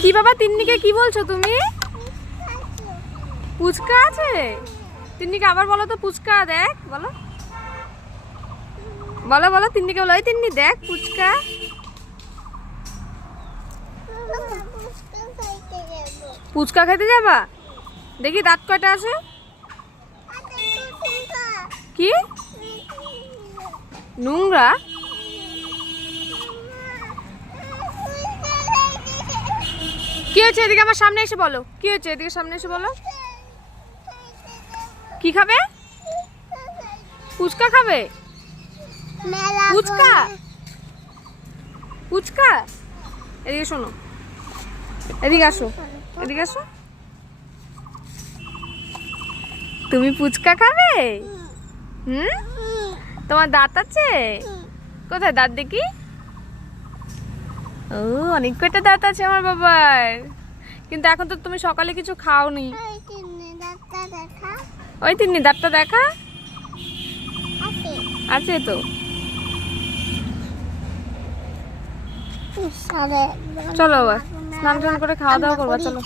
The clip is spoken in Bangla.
কি বাবা তিন্নিকে কি বলছো তুমি? পুচকা আছে? তিন্নিকে আবার বলো তো পুচকা দেখ, বলো বলো বলো তিন্নিকে বলো, এই তিন্নি দেখ পুচকা। পুচকা খেতে যাবা? দেখি দাঁত কয়টা আছে? কি নোংরা? কি হয়েছে এদিকে আমার সামনে এসে বলো, কি হয়েছে এদিকে সামনে এসে বলো। কি খাবে? ফুচকা খাবে? ফুচকা ফুচকা? এদিকে শোনো, এদিকে আসো, এদিকে আসো। তুমি ফুচকা খাবে? হুম, তোমার দাঁত আছে? কোথায় দাঁত দেখি? ও অনেক কয়টা দাঁত আছে আমার বাবার, কিন্তু এখন তো তুমি সকালে কিছু খাওনি। ওই তিন্নি দাঁতটা দেখা আছে তো। চলো আবার স্নান টান করে খাওয়া দাওয়া করবা, চলো।